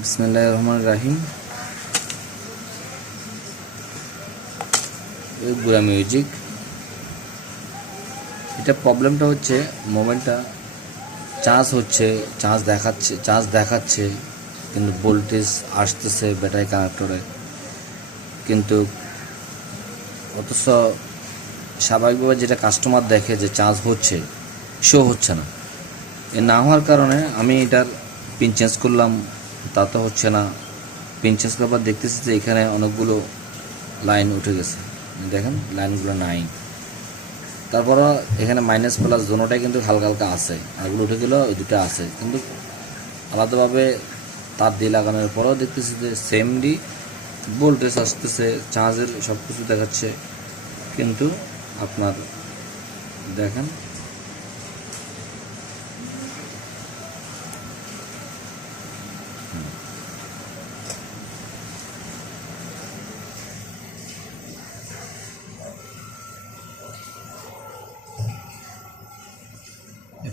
বিসমিল্লাহির রহমানির রাহিম। গুড়া মিউজিক। এটা প্রবলেমটা হচ্ছে মোবাইলটা চার্জ দেখাচ্ছে কিন্তু ভোল্টেজ আসতেছে ব্যাটারি কানেক্টরে, কিন্তু অথচ স্বাভাবিকভাবে যেটা কাস্টমার দেখে যে চার্জ হচ্ছে, শো হচ্ছে না। এ না হওয়ার কারণে আমি এটার পিন চেঞ্জ করলাম, তা তো হচ্ছে না। পিন চেঞ্জ করার পর দেখতেছি যে এখানে অনেকগুলো লাইন উঠে গেছে, দেখেন লাইনগুলো নাই। তারপর এখানে মাইনাস প্লাস দোনোটাই কিন্তু হালকা হালকা আছে, আগগুলো উঠে গেলেও ওই দুটো আছে, কিন্তু আলাদাভাবে তার দিয়ে লাগানোর পরেও দেখতেছি যে সেমলি ভোল্টেজ আসতেছে, চার্জের সব কিছু দেখাচ্ছে, কিন্তু আপনার দেখেন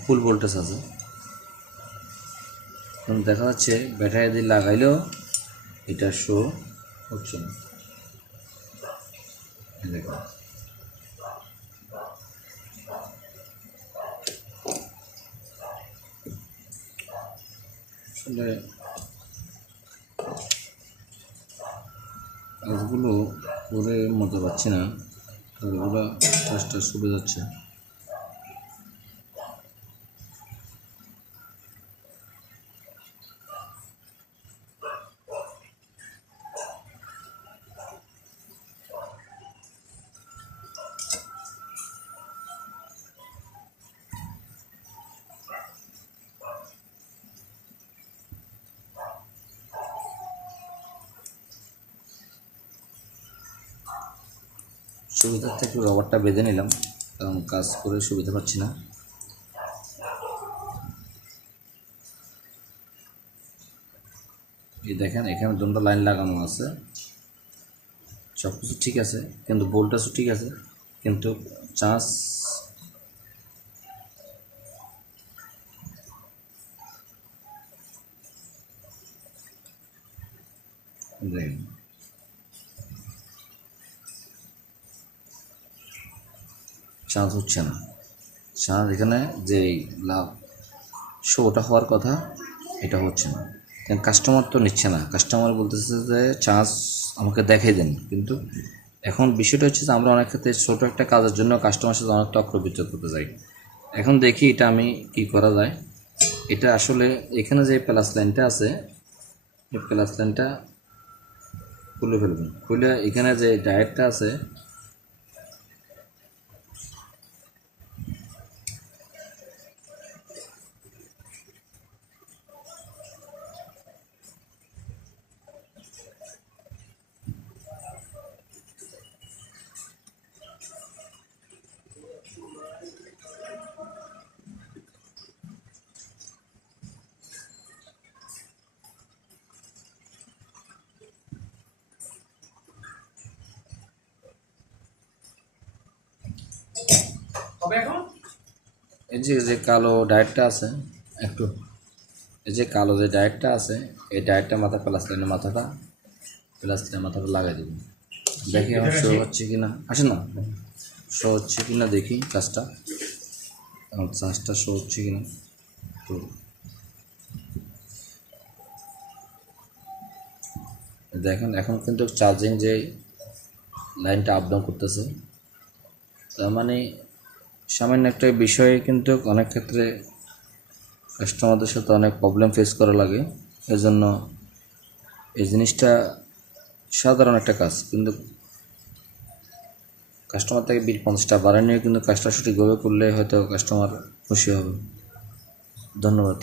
ফুল ভোল্টেজ আছে, দেখা যাচ্ছে ব্যাটারি দিয়ে লাগাইলেও এটা শো হচ্ছে না। দেখুন আসলে কাজগুলো করে মতো পাচ্ছি না, ওগুলো কাজটা শুরু যাচ্ছে। সুবিধার থেকে রবারটা বেঁধে নিলাম, কারণ কাজ করে সুবিধা পাচ্ছি না। এই দেখেন এখানে দুটো লাইন লাগানো আছে, সব কিছু ঠিক আছে, কিন্তু ভোল্টেজও ঠিক আছে, কিন্তু চার্জ দেখেন চার্জ হচ্ছে না। চার্জ এখানে যে লাভ শোটা হওয়ার কথা এটা হচ্ছে না, কারণ কাস্টমার তো নিচ্ছে না। কাস্টমার বলতেছে যে চার্জ আমাকে দেখাই দেন, কিন্তু এখন বিষয়টা হচ্ছে যে আমরা অনেক ক্ষেত্রে ছোটো একটা কাজের জন্য কাস্টমারের সাথে অনেক তর্ক বিতর্ক করতে যাই। এখন দেখি এটা আমি কি করা যায়। এটা আসলে এখানে যে প্লাস লাইনটা আছে, এই প্লাস লাইনটা খুলে ফেলবেন, খুলে এখানে যে ডায়েটটা আছে এই যে কালো ডায়েটটা আছে, একটু এই যে কালো যে ডায়েটটা আছে, এই ডায়েটটা মাথা প্লাস লাইনের মাথাটা লাগাই দেবেন। দেখি আমার শো হচ্ছে কিনা, আসে না শো হচ্ছে কিনা দেখি কাজটা, আমার চার্জটা শো হচ্ছে কিনা। তো দেখেন এখন কিন্তু চার্জিং যে লাইনটা আপ ডাউন করতেছে, তার মানে সামান্য একটা বিষয়ে কিন্তু অনেক ক্ষেত্রে কাস্টমারদের সাথে অনেক প্রবলেম ফেস করা লাগে। এজন্য এই জিনিসটা সাধারণ একটা কাজ, কিন্তু কাস্টমার থেকে 20-50 টাকা বাড়ায় নিয়ে কিন্তু কাজটা সঠিকভাবে করলে হয়তো কাস্টমার খুশি হবে। ধন্যবাদ।